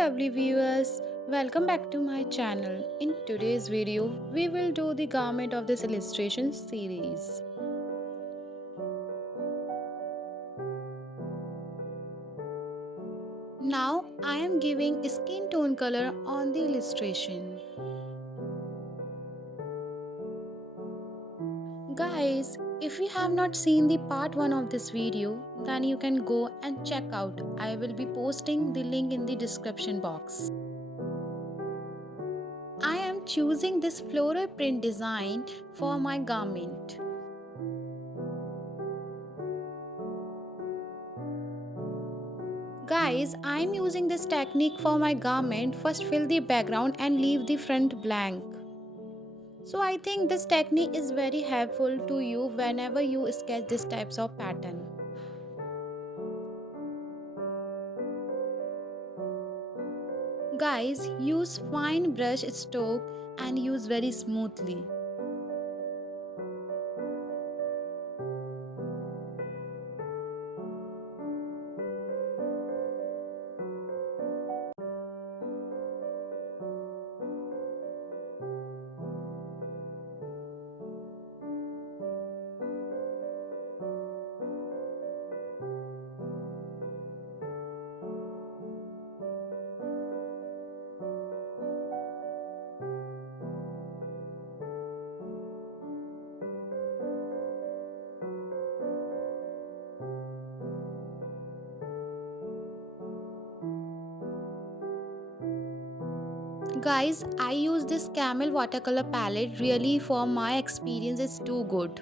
lovely viewers, welcome back to my channel. In today's video, we will do the garment of this illustration series. Now I am giving skin tone color on the illustration. Guys, if you have not seen the part 1 of this video, then you can go and check out. I will be posting the link in the description box. I am choosing this floral print design for my garment. Guys, I am using this technique for my garment. First fill the background and leave the front blank. So I think this technique is very helpful to you whenever you sketch this types of pattern. Guys, use fine brush stroke and use very smoothly. Guys, I use this camel watercolor palette. Really, for my experience, it's too good.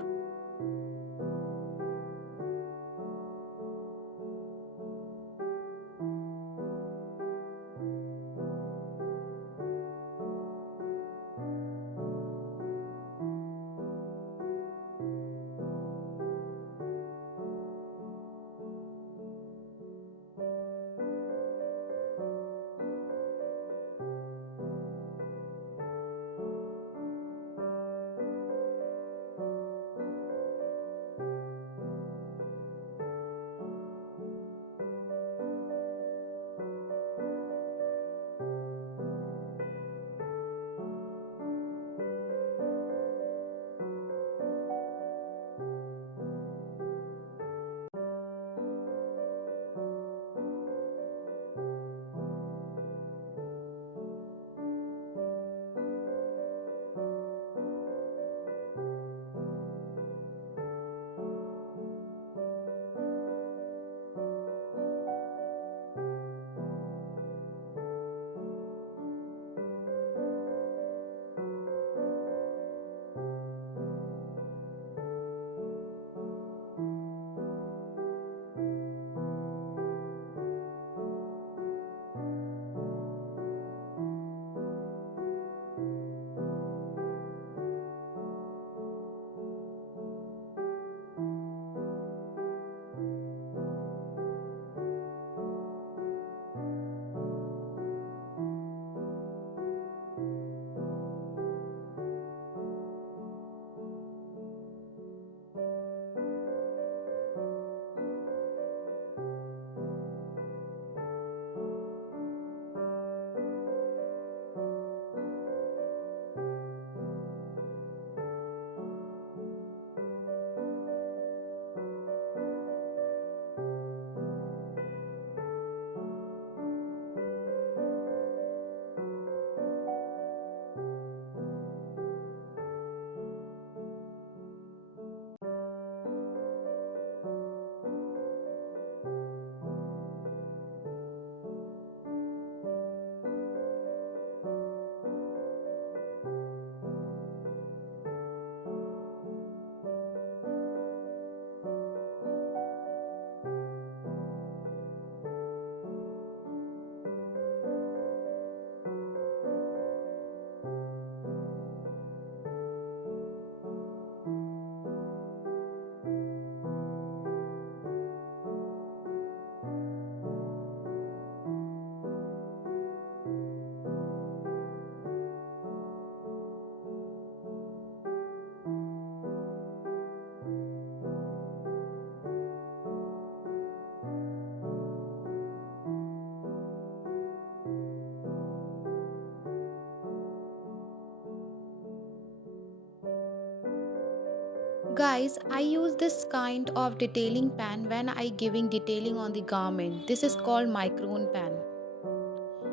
Guys, I use this kind of detailing pen when I giving detailing on the garment. This is called micron pen.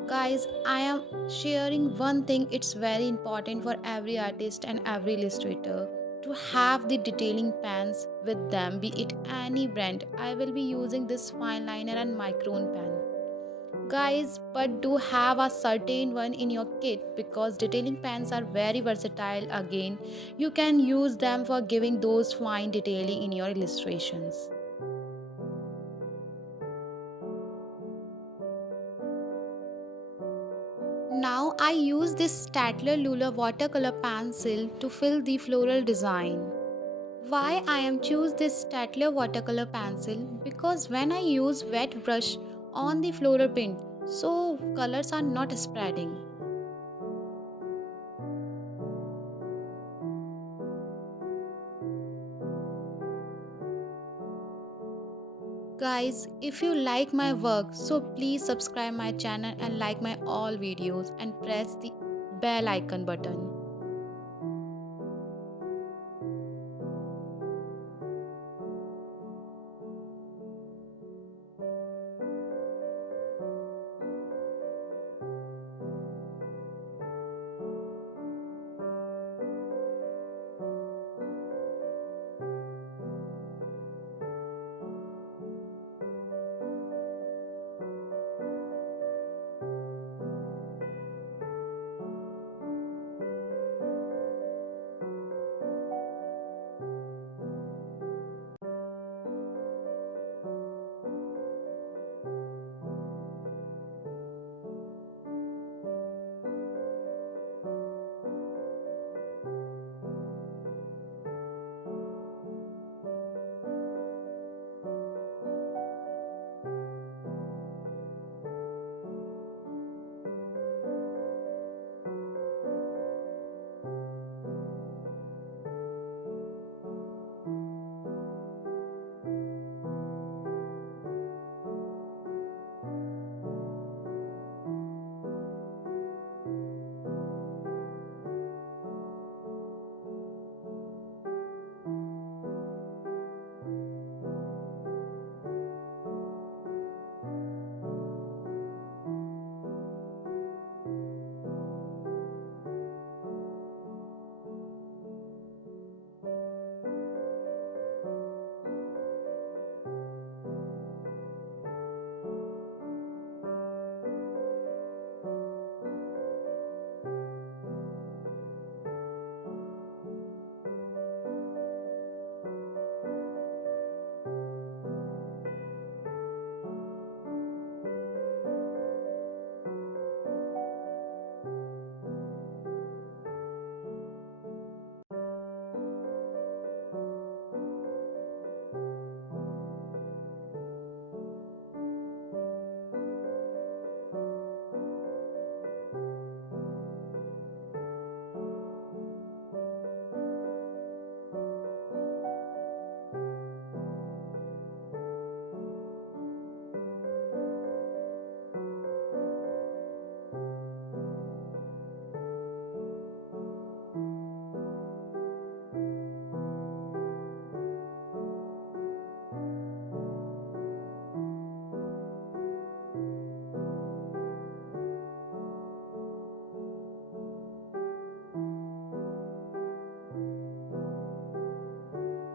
Guys, I am sharing one thing, it's very important for every artist and every illustrator to have the detailing pens with them, be it any brand. I will be using this fine liner and micron pen. Guys, but do have a certain one in your kit because detailing pens are very versatile. Again, you can use them for giving those fine detailing in your illustrations. Now I use this Statler Lula watercolor pencil to fill the floral design. Why I am choose this Statler watercolor pencil? Because when I use wet brush on the floral print, so colors are not spreading. Guys, if you like my work, so please subscribe my channel and like my all videos and press the bell icon button.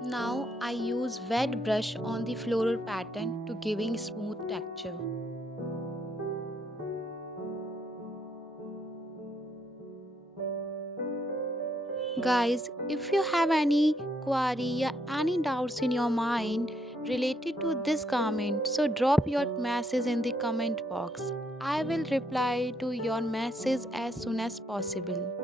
Now I use wet brush on the floral pattern to giving smooth texture. Guys, if you have any query or any doubts in your mind related to this garment, so drop your message in the comment box. I will reply to your message as soon as possible.